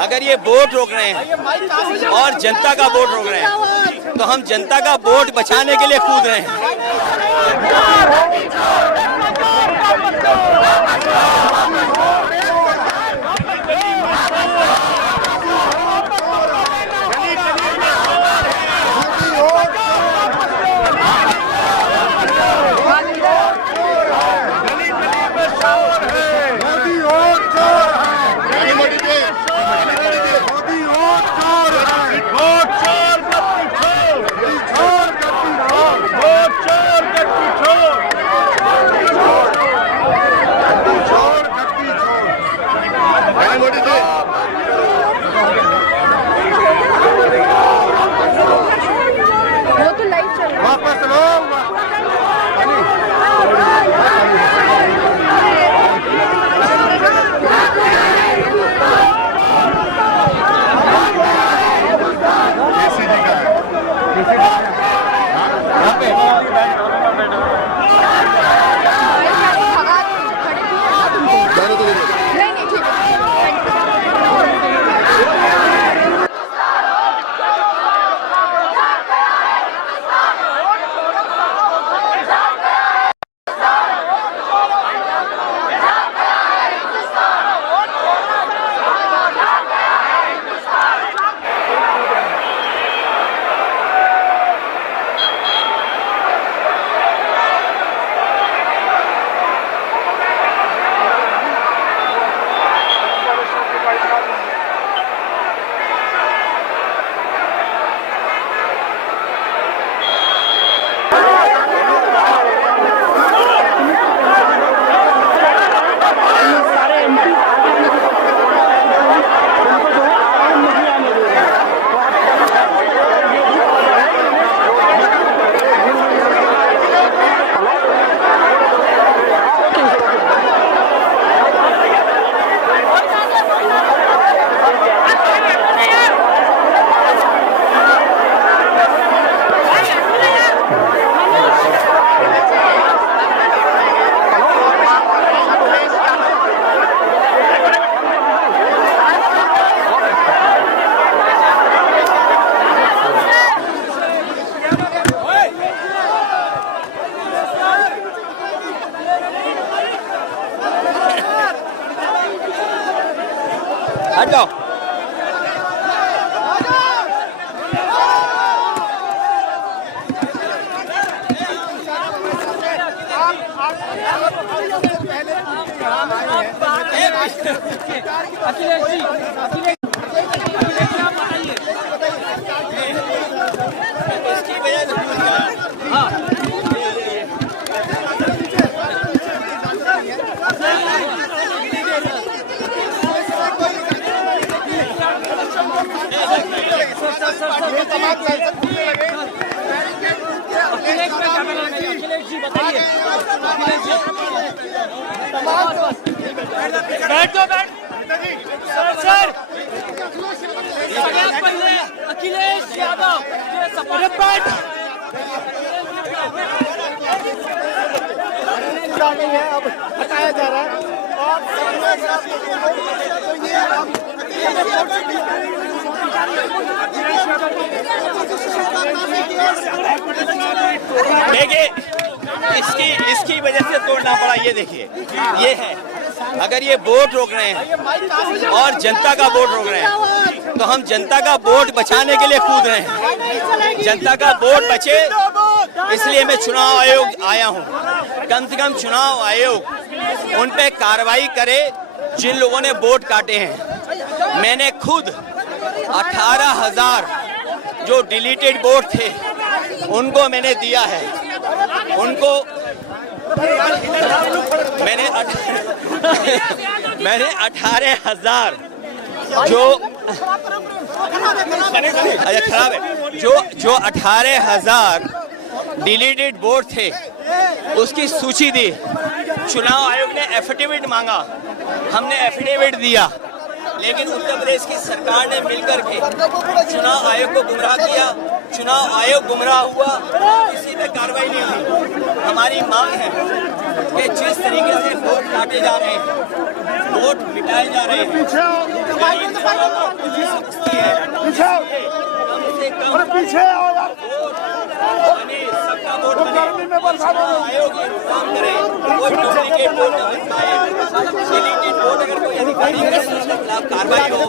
अगर ये वोट रोक रहे हैं और जनता का वोट रोक रहे हैं तो हम जनता का वोट बचाने के लिए कूद रहे हैं। हट जाओ। सर अखिलेश यादव अब हटाया जा रहा है देखिए इसकी वजह से तोड़ना पड़ा। ये देखिए ये है, अगर ये वोट रोक रहे हैं और जनता का वोट रोक रहे हैं तो हम जनता का वोट बचाने के लिए कूद रहे हैं। जनता का वोट बचे इसलिए मैं चुनाव आयोग आया हूँ। कम से कम चुनाव आयोग उन पे कार्रवाई करे जिन लोगों ने वोट काटे हैं। मैंने खुद 18,000 जो डिलीटेड वोट थे उनको मैंने दिया है। उनको मैंने 18,000 जो खराब है जो 18,000 डिलीटेड वोट थे उसकी सूची दी। चुनाव आयोग ने एफिडेविट मांगा, हमने एफिडेविट दिया, लेकिन उत्तर प्रदेश की सरकार ने मिलकर के चुनाव आयोग को गुमराह किया। चुनाव आयोग गुमराह हुआ, किसी पे कार्रवाई नहीं हुई। हमारी मांग है कि जिस तरीके से वोट काटे जा रहे हैं, वोट मिटाए जा रहे हैं, गरीब जनता को पूंजी सस्ती है, इसलिए कम से कम बने, सबका वोट बने। चुनाव आयोग इंतजाम करे, कोई डुप्लीकेट वोट न बन पाए। डिलीटेड वोट अगर कोई अधिकारी के खिलाफ कार्रवाई हो